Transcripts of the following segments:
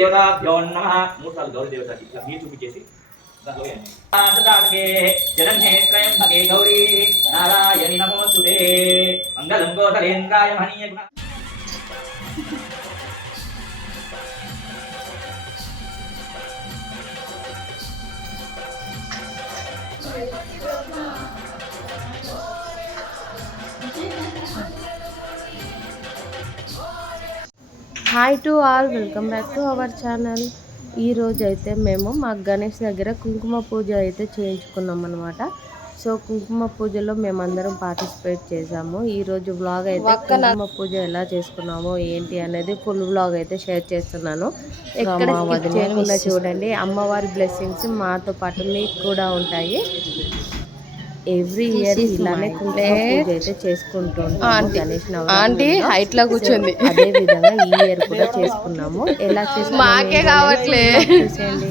గౌరీ దేవతాభ్యో నమ. మూడు సార్లు గౌరీ దేవతకి ఇట్లా మీరు చూపించేసి దాంట్లో గౌరీ. నారాయణి మంగళం గోసలేంద్రాయ మహనీయ గుణ. Hi to all welcome back to our channel ఈ రోజు అయితే మేము మా గణేష్ దగ్గర కుంకుమ పూజ అయితే చేయించుకున్నాం అనమాట సో కుంకుమ పూజలో మేమందరం పార్టిసిపేట్ చేసాము ఈ రోజు వ్లాగ్ అయితే కుంకుమ పూజ ఎలా చేసుకున్నామో ఏంటి అనేది ఫుల్ వ్లాగ్ అయితే షేర్ చేస్తున్నాను. చేయకుండా చూడండి. అమ్మవారి బ్లెస్సింగ్స్ మాతో పాటు మీకు కూడా ఉంటాయి. ఎవ్రీ ఇయర్ ఇలానే అయితే చేసుకుంటూ ఉంటాము గణేష్ ఆంటీ. హైట్లో కూర్చుంది అదే విధంగా ఈ ఇయర్ కూడా చేసుకున్నాము ఎలా చేసుకున్నాము మాకే కావట్లే. చూసేయండి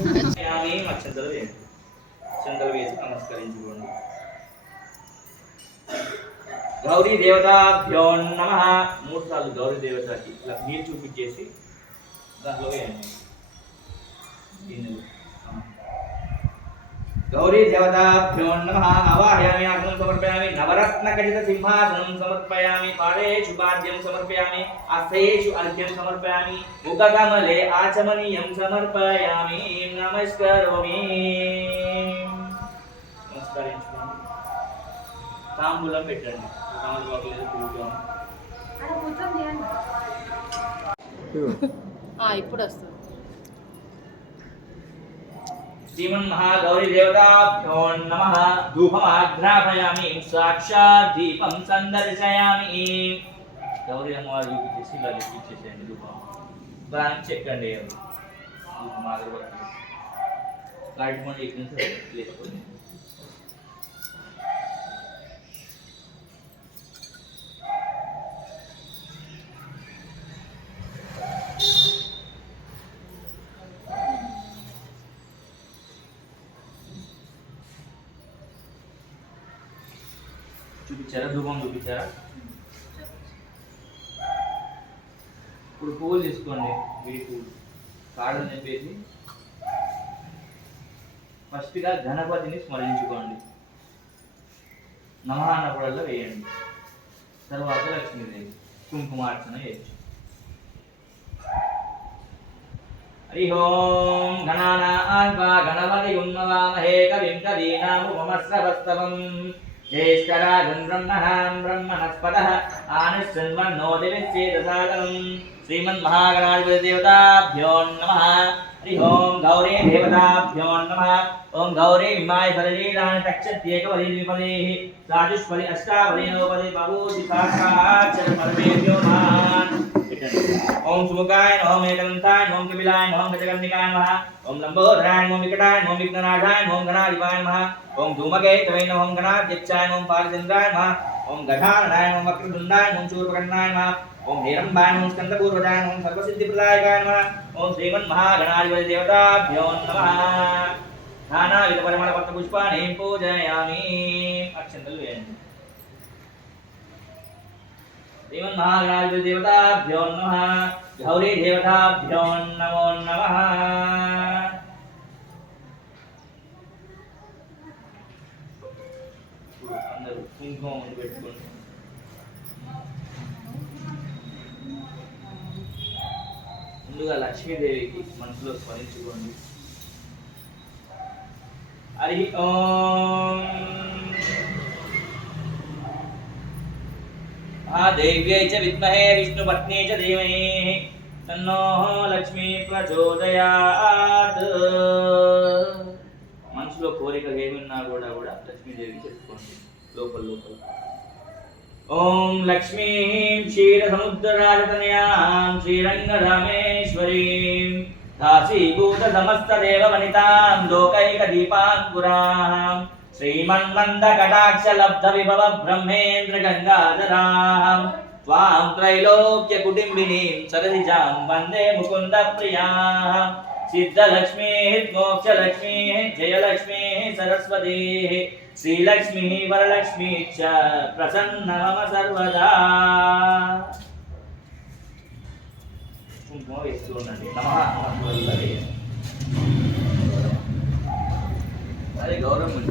గౌరీ దేవతాభ్యో నమ మూడు సార్లు గౌరీ దేవతకి ఇట్లా మీరు చూపించేసి దాంట్లో వేయండి. గౌరీ దేవతాభ్యో నమ అవాహయామి ఆసనం సమర్పయామి నవరత్న ఖచ్చిత సింహాసనం సమర్పయామి పాదే శుభాద్యం సమర్పయామి అస్థయేషు అర్ఘ్యం సమర్పయామి ముఖకమలే ఆచమనీయం సమర్పయామి నమస్కరోమి నమస్కరించుకోండి తాంబూలం పెట్టండి తమలపాకు లేదు పూజం ఇప్పుడు వస్తుంది. శ్రీమన్మహాగౌరీ దేవతాభ్యో నమ ధూపమాఘ్రాపయామి సాక్షాత్ దీపం సందర్శయామి గౌరీ అమ్మవారు చూపించేసి ఇలా చూపించేసేయండి ధూపం బ్రాంచ్ ఎక్కండి అవి ధూపం అగరబత్తి లైట్ మొండి చూపించారా? ధూపం చూపించారా? ఇప్పుడు పువ్వులు తీసుకోండి. వీడి పువ్వులు కాడని చెప్పేసి ఫస్ట్గా గణపతిని స్మరించుకోండి. నమః అన్నప్పుడల్లా వేయండి. తర్వాత లక్ష్మీదేవి కుంకుమార్చన చేయొచ్చు. హరి ఓం గణానాన్వా గణపతి ఉన్నవామహే కవిం కవీనాముపమస్రవస్తవం ज्येष्ठराजम् ब्रह्मणाम् ब्रह्मणस्पदः आनिशृण्वन्नो दिविश्चेतसागरम् श्रीमन्महागणाधिपतिदेवताभ्यो नमः हरिः ॐ गौरी देवताभ्यो नमः ॐ गौरी विमाय शरीराणि तक्षत्येकवलिपदेः साजुष्परि अष्टावलिनोपदे बहूति साक्षाचरपदेभ्यो महान् ओम सुमुखाय ओम एकदंताय ओम कपिलाय ओम गजगंधिकाय नमः ओम लंबोदराय ओम विकटाय ओम विघ्नराजाय ओम घनाधिपाय नमः ओम धूमके तवे नमः ओम घनाध्यक्षाय ओम पारिचंद्राय नमः ओम गजाननाय ओम वक्रतुंडाय ओम शूर्पकर्णाय नमः ओम हेरंबाय ओम स्कंदपूर्वजाय ओम सर्वसिद्धिप्रदायकाय नमः ओम श्रीमन् महागणाधिपति देवताभ्यो नमः నానా విధ పరిమళ పత్ర పుష్పాన్ని పూజయామి అక్షంతలు వేయండి देवताभ्यो नमो नमः అందరూ కుంకుమ ముందు పెట్టుకోండి ముందుగా లక్ష్మీదేవికి మనసులో స్మరించుకోండి హరి ఓం महादेव्यै च विद्महे विष्णुपत्नी च धीमहि तन्नो లక్ష్మీ ప్రచోదయాత్ మనసులో కోరికలు ఏమి ఉన్నా కూడా కూడా లక్ష్మీదేవికి చెప్పుకోండి లోపల లోపల ఓం లక్ష్మీం క్షీర సముద్రరాజతనయాం శ్రీరంగరామేశ్వరీం దాసీభూత సమస్త దేవ వనితాం లోకైక దీపాంకురాం శ్రీమన్మంద కటాక్ష లబ్ధ విభవ బ్రహ్మేంద్ర గంగాధరాం త్వాం త్రైలోక్య కుటుంబినీం సరసిజాం వందే ముకుంద ప్రియాం సిద్ధలక్ష్మీ మోక్షలక్ష్మీ జయలక్ష్మీ సరస్వతీ అరే గౌరవం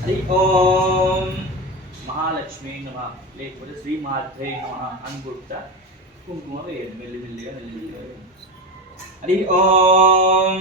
హరి ఓం మహాలక్ష్మి నమ లేకపోతే శ్రీ మహాత్రే నమ అనుకుంటా కుంకుమ వేయండి మెల్లి మెల్లిగా మెల్లి మెల్లిగా హరి ఓం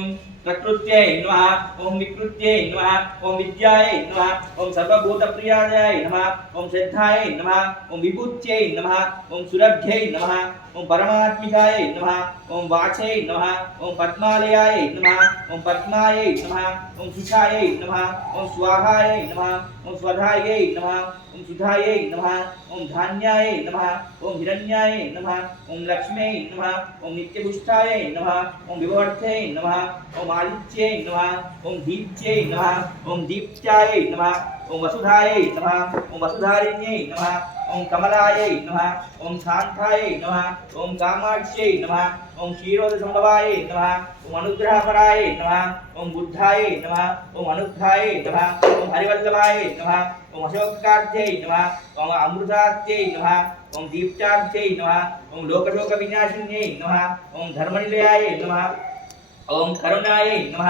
ప్రకృత్యై నమ ఓం వికృత్యై నమ ఓం విద్యాయై నమ ఓం సర్వభూత సర్వభూతప్రియాయ నమ ఓం శ్రద్ధాయై నమ ఓం విభూత్యై నమ ఓం సురభ్యై నమ ఓం పరమాత్మికాయ నమ ఓం వాచై నమ ఓం పద్మాలయాయ నమ ఓం పద్మాయై నమ ఓం సుషాయై నమ ఓం స్వాహాయై నమ ఓం స్వధాయై నమ ఓం సుధాయై నమ ఓం ధాన్యాయ నమ ఓం హిరణ్యాయ నమ ఓం లక్ష్మ్యై నమ ఓం నిత్యపుష్టాయ నమ ఓం వివర్ధై నమ ఓం ఆదిత్యై నమ ఓం దీప్త్యై నమ ఓం దీప్త్యాయ నమ ఓం వసుధాయై నమ ఓం వసుధారిణ్యై నమ ఓం కమలాయై నమ ఓం శాంతాయై నమ ఓం కామాక్ష్యై నమ ఓం క్షీరోద సంభవాయ నమ ఓం అనుగ్రహపరాయ నమ ఓం బుద్ధాయ నమ ఓం అనుగ్రహాయ నమ ఓం హరివల్లభాయ నమ ఓం అశోకార్థ్యై నమ ఓం అమృతార్థ్యై నమ ఓం దీప్తార్థ్యై నమ ఓం లోకశోక వినాశిన్యై నమ ఓం ధర్మనిలయాయ నమ ఓం కరుణాయ నమ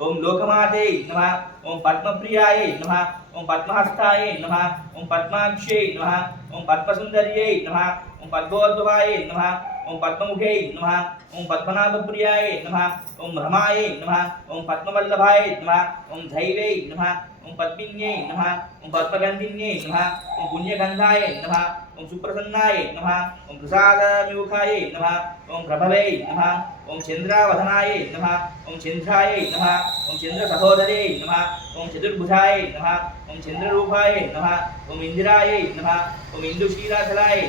ఓం లోకమాతై నమ ఓం పద్మప్రియాయ నమ ఓం పద్మహస్తాయ నమ ఓం పద్మాక్షే నమ ఓం పద్మసుందర్యై నమ ఓం పద్మోద్భవాయ నమ ఓం పద్మముఖే నమ ఓం పద్మనాభప్రియాయ నమ ఓం రమాయ నమ ఓం పద్మవల్లభాయ నమ ఓం ధైవై నమ ఓం పద్మిన్యై నమ ఓం పద్మగంధిన్యై నమ ఓం పుణ్యగంధాయ నమ ఓం సుప్రసన్నాయ నమ ఓం ప్రసాదమిముఖాయ నమ ఓం ప్రభవై నమ ఓం చంద్రావధనాయ నమ ఓం చంద్రాయ నమ ఓం చంద్ర సహోదరే నమ ఓం చతుర్భుజాయ నమ ఓం చంద్రరూపాయ నమ ఓం ఇందిరాయ నమ ఓం ఇందుశీలాచలాయ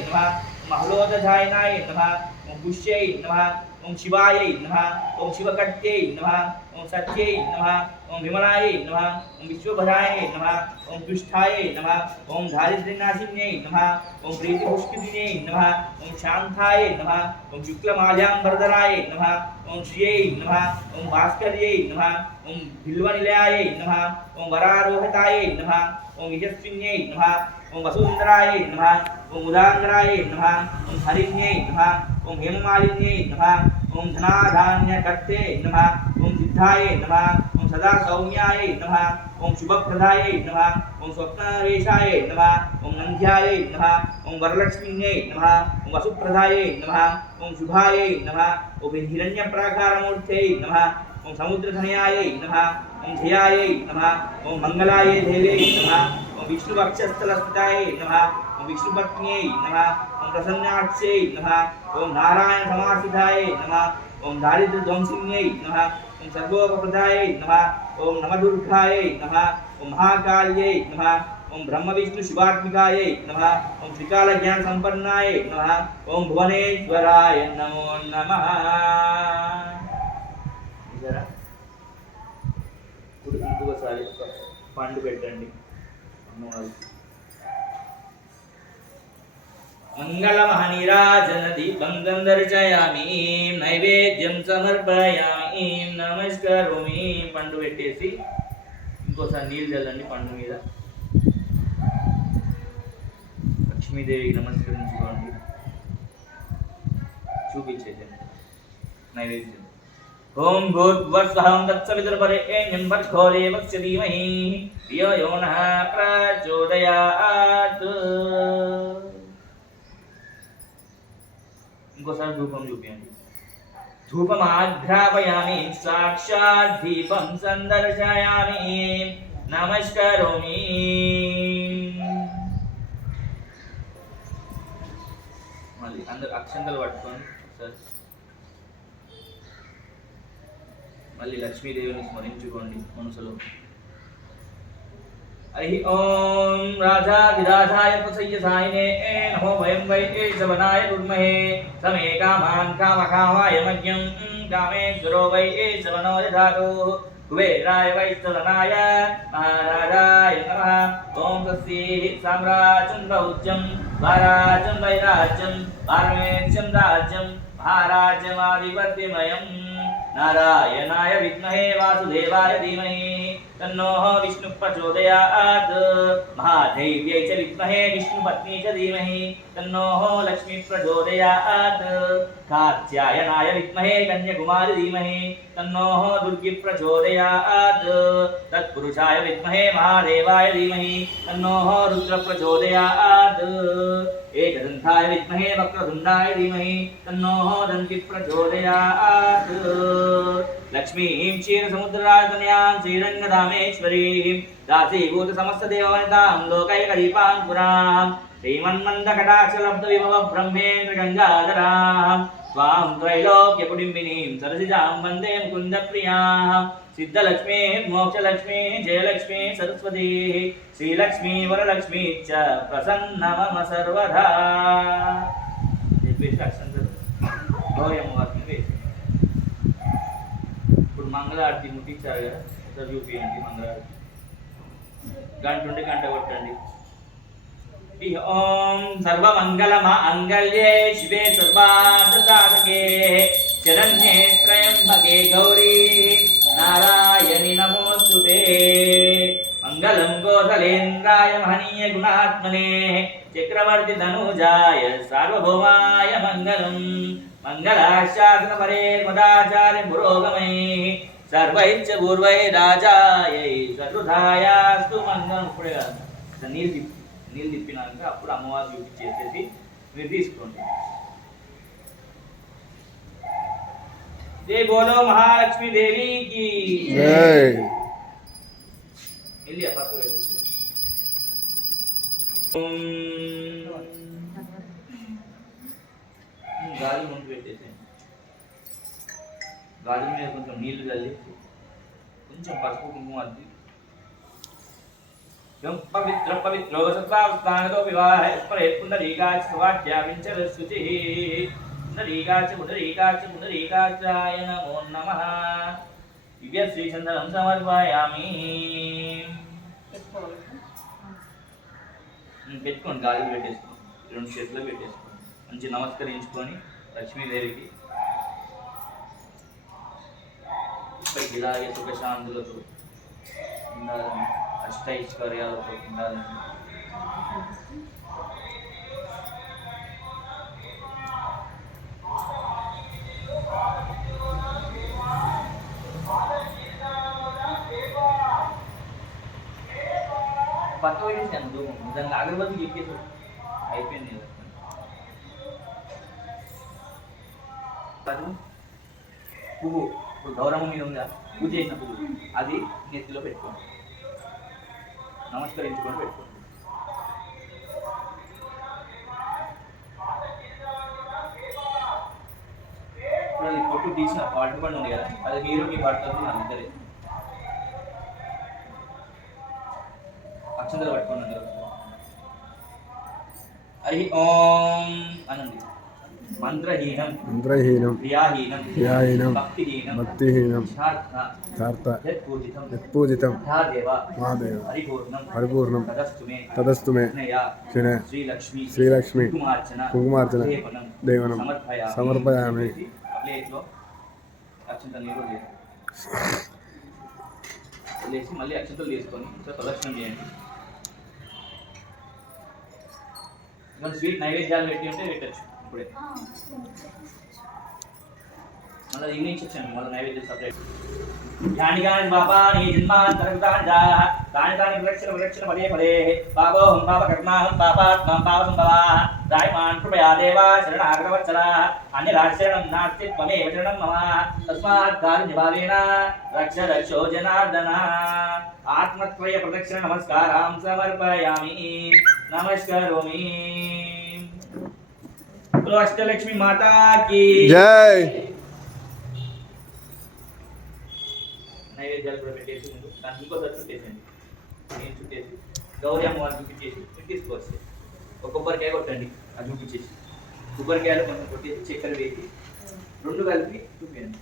నమ ఓం అహ్లోదధాయనాయ నమ ఓం పుష్యై నమ ఓం శివాయ నమ ఓం శివకట్యై నమ ఓం సత్యై నమ ఓం విమలాయ నమ ఓం విశ్వభరాయ నమ ఓం దుష్టాయ నమ ఓం దారిద్ర్యనాశిన్యై నమ ఓం ప్రీతిపుష్కృతినే నమ ఓం శాంతాయ నమ ఓం శుక్లమాల్యాంబరధరాయ నమ ఓం శ్రియై నమ ఓం భాస్కర్యై నమ ఓం బిల్వనిలయాయ నమ ఓం వరారోహతాయ నమ ఓం యశస్విన్యై నమ ఓం వసుంధరాయ నమ ఓం ఉదాంగరాయ నమ ఓం హరిణ్యై నమ ఓం హేమమాలిన్యై నమ ఓం ధనాధాన్యకర్తే నమ ఓం సిద్ధాయ నమ ఓం సదా సౌమ్యాయ నమ ఓం శుభప్రదాయ నమ ఓం స్వప్నరేషాయ నమ ఓం నంద్యాయ నమ ఓం వరలక్ష్మిన్యై నమ ఓం వసుప్రదాయ నమ ఓం శుభాయ నమ ఓం హిరణ్యప్రాకారమూర్తై నమ ఓం సముద్రధనయాయ నమ ఓం ధియాయ నమ ఓం మంగళాయ దేవే నమ ఓం విష్ణువక్షస్థలస్థితాయ నమ ఓం విష్ణుపత్న్యై నమ ఓం ప్రసన్నాక్షై నమ ఓం నారాయణ సమాసితాయ నమ ఓం దారిద్ర ధ్వంసిన్యై నమ ఓం సర్వోపప్రదాయ నమ ఓం నవదుర్గాయ నమ ఓం మహాకాళ్యై నమ ఓం బ్రహ్మ విష్ణు శివాత్మికాయ నమ ఓం త్రికాల జ్ఞాన సంపన్నాయ నమ ఓం భువనేశ్వరాయ నమో నమ ఇప్పుడు ఇంకొకసారి పండు పెట్టండి. అమ్మవారికి. మంగళమహనిరాజన దీపం దర్శయామి నైవేద్యం సమర్పయామి నమస్కరోమి. పండు పెట్టేసి ఇంకోసారి నీళ్ళు చల్లండి పండు మీద. లక్ష్మీదేవికి నమస్కరించుకోండి. చూపించేదండి నైవేద్యం. ఓం భూర్భువస్వహం తత్సవితుర్పరేణ్యం భర్గో దేవస్య ధీమహి ధియో యో నః ప్రచోదయాత్. ఇంకోసారి ధూపం చూపించండి ధూపం ఆఘ్రాపయామి సాక్షాత్ దీపం సందర్శయామి. నమస్కరోమి. మళ్ళీ అందరు అక్షంతలు పట్టుకొని సార్. మళ్ళీ లక్ష్మీదేవిని స్మరించుకోండి మనసులో. हरि ओम राजा विराजाय प्रसय्य सायने ए नमो वयं वै ए शवनाय दुर्महे समे वै ए वै महाराजाय नमः। साम्राज्यं वैराज्यं राज्यं महाराज्यमाधिपत्यमयं नारायणाय विद्महे वासुदेवाय धीमहि। तन्नो विष्णुः प्रचोदयात् महादेव्यै च विद्महे विष्णुपत्नी च धीमहि तन्नो लक्ष्मी प्रचोदयात् कात्यायनाय विद्महे कन्याकुमारी धीमहि तन्नो दुर्गी प्रचोदयात् तत्पुरुषाय विद्महे महादेवाय धीमहि तन्नो रुद्र प्रचोदयात् एकदन्ताय विद्महे वक्रतुण्डाय धीमहि तन्नो दन्ति प्रचोदयात् लक्ष्मीं क्षीरसमुद्रराजतनयां श्रीरङ्गधामेश्वरीं दासीभूतसमस्तदेववनितां लोकैकदीपाङ्कुरां श्रीमन्मन्दकटाक्षलब्धविभव ब्रह्मेन्द्रगङ्गाधरां त्वां त्रैलोक्यकुटुम्बिनीं सरसिजां वन्दे मुकुन्दप्रियां सिद्धलक्ष्मीः मोक्षलक्ष्मीः जयलक्ष्मी सरस्वतीः श्रीलक्ष्मी वरलक्ष्मी च प्रसन्न मम ఇప్పుడు మంగళారతి ముట్టించారు కదా ఒకసారి చూపించండి మంగళారతి గంట ఉంటే గంట కొట్టండి. ఓం సర్వమంగళ మాంగళ్యే శివే సర్వార్థసాధకే. శరణ్యే త్రయంబకే గౌరీ. నారాయణి నమోస్తుతే. మంగళం కోసలేంద్రాయ మహనీయ గుణాత్మనే. చక్రవర్తి ధనుజాయ సార్వభౌమాయ మంగళం. మంగళాశాసన పరే మదాచార్య పురోగమై సర్వైచ్చ పూర్వై రాజాయై సృధాయాస్తు మంగళం ఇప్పుడే కాదు ఇట్లా నీళ్ళు తిప్పి నీళ్ళు తిప్పినాక అప్పుడు అమ్మవారు చూపించేసేసి మీరు తీసుకోండి జై బోలో మహాలక్ష్మి దేవికి జై వెళ్ళి ఆ పక్క పెట్టేసి గాలి ముందు పెట్టేసి గాలి మీద కొంచెం నీళ్ళు చల్లి కొంచెం పసుపు కుంకుమ అద్ది పవిత్ర పవిత్రో సత్వాస్థానతో వివాహ స్మరే. పుండరీకాచ వాక్యావించర శుచి. పుండరీకాచ పుండరీకాచ పుండరీకాచాయ నమో నమః. దివ్య శ్రీచందనం సమర్పయామి. పెట్టుకోండి గాలికి పెట్టేసుకోండి. రెండు చేతులు పెట్టేసుకోండి. మంచి నమస్కరించుకొని లక్ష్మీదేవికి ఇప్పటికి ఇలాగే సుఖశాంతులతో ఉండాలని అష్టైశ్వర్యాలతో ఉండాలని. పక్క పెట్టేసాను ధూమం దానికి అగరబత్తి చెప్పేసి అయిపోయింది కదా. పువ్వు ఇప్పుడు గౌరవం మీద ఉందా? పూజ చేసిన పువ్వు. అది నెత్తిలో పెట్టుకోండి. నమస్కరించుకొని పెట్టుకోండి. ఇప్పుడు అది పొట్టు తీసిన పాటు పండు ఉంది కదా అది మీరు మీ భర్తలు నా ఇద్దరే అక్షంతలు పట్టుకోండి అందరూ హరి ఓం అనండి. మంత్రహీనం మంత్రహీనం క్రియాహీనం క్రియాహీనం, భక్తిహీనం యత్పూజితం యత్పూజితం మహాదేవ పరిపూర్ణం పరిపూర్ణం తదస్తు మే క్షణ శ్రీలక్ష్మి శ్రీలక్ష్మి కుంకుమార్చన దేవనం సమర్పయామి లేచి మళ్ళీ అక్షంతలు తీసుకొని ప్రదక్షిణం చేయండి. మన స్వీట్ నైవేద్యాలు పెట్టి ఉంటే పెట్టచ్చు. ఇప్పుడే. మళ్ళీ ఈవినింగ్ సెక్షన్ మళ్ళీ నైవేద్యం సపరేట్. ధ్యాని కాని పాపాని జన్మాంతరగతాండాః తాని తాని విలక్షణ విలక్షణ పదే పదే. పాపోహం పాపకర్మాహం పాపాత్మం పాపసంభవాः రాయమాన్ కృపయా దేవా శరణాగతవత్సలాः. అన్యరాశరణం నాస్తి త్వమేవ శరణం మమ. తస్మాత్ కారుణ్యభావేన రక్ష రక్షో జనార్దన. ఆత్మత్వయ ప్రదక్షిణ నమస్కారం సమర్పయామి. నమస్కరోమి. బోలో అష్టలక్ష్మి మాతా కీ జై నైవేద్యాలు కూడా పెట్టేసి ముందు దాన్ని ఇంకోసారి చుట్టేసండి నేను చుట్టేసి గౌరీ అమ్మవారిని చూపించేసి చుట్టేసుకోవచ్చు ఒక కొబ్బరికాయ కొట్టండి అది చూపించేసి కొబ్బరికాయలు కొంచెం కొట్టేసి చక్కెర వేసి రెండు కలిపి చూపించండి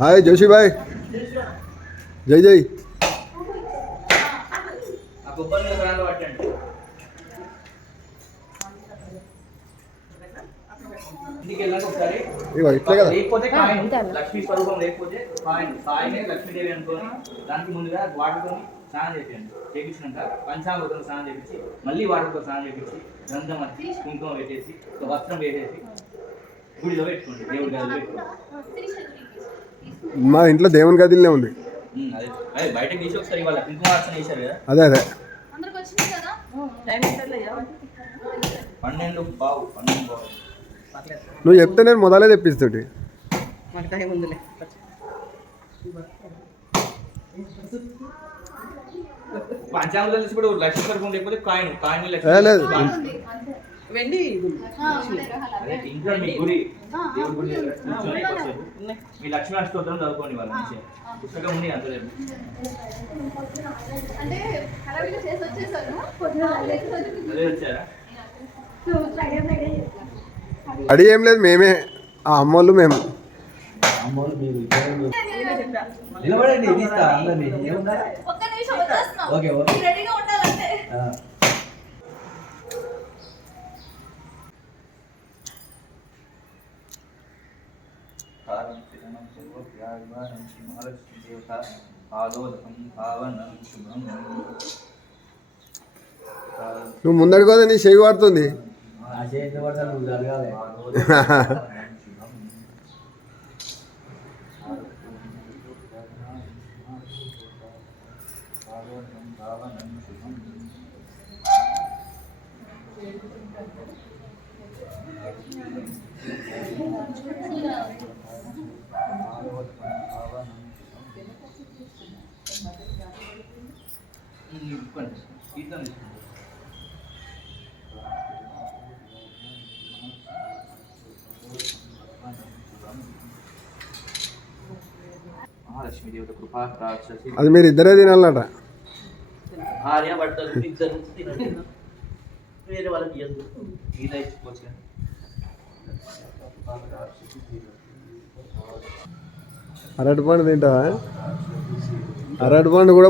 હાય જોશીભાઈ જય જય ఇగో ఇట్లా కదా లక్ష్మీ స్వరూపం లేకపోతే సాయినే లక్ష్మీదేవి అనుకోని దానికి ముందుగా వాటర్తోని స్నానం చేపించండి చేయించినాక పంచామృతం స్నానం చేపించి మళ్ళీ వాటర్తో స్నానం చేపించి గంధం వచ్చి కుంకుమ పెట్టేసి వస్త్రం వేసేసి గుడిలో పెట్టుకోండి దేవుడి గదిలో పెట్టుకోండి మా ఇంట్లో దేవుని గదిలోనే ఉంది. అదే. అదే నువ్వు చెప్తే నేను మొదలే తెప్పిస్తుంటే. లేకపోతే కాయిన్ కాయిన్ లేదు. వెండి ఇంట్లో మీ దేవుడి కొద్దిసేపు మీ లక్ష్మీ అష్టోత్తరం చదువుకోండి వాళ్ళు మంచిగా. పుస్తకం ఉంది అంత లేదు అదే వచ్చారా? అడి ఏం లేదు మేమే. ఆ అమ్మోళ్ళు మేము. నిలబడండి తీస్తా అందరినీ నిమిషం వచ్చేస్తున్నాం ఓకే, ఓకే. మీరు రెడీగా ఉండాలంటే నువ్వు ముందడుకోదే నీ చెయ్యి వాడుతుంది అది మీరు ఇద్దరే కానీ. అరటి పండు తింటావా? అరటి పండు కూడా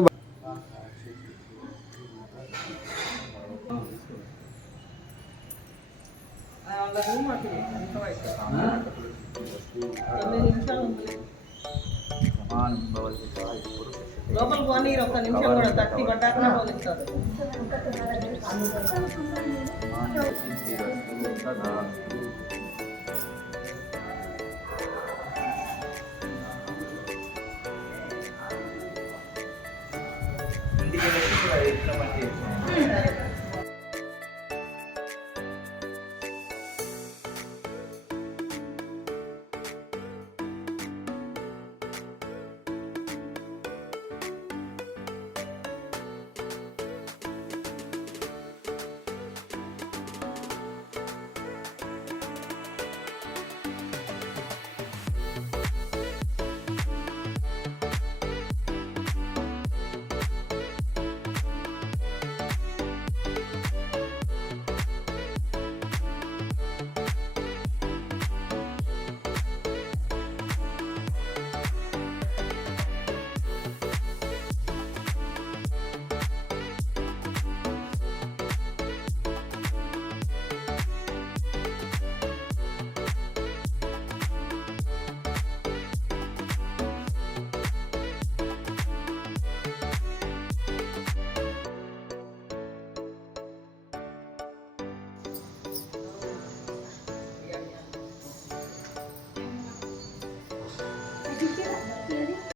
la.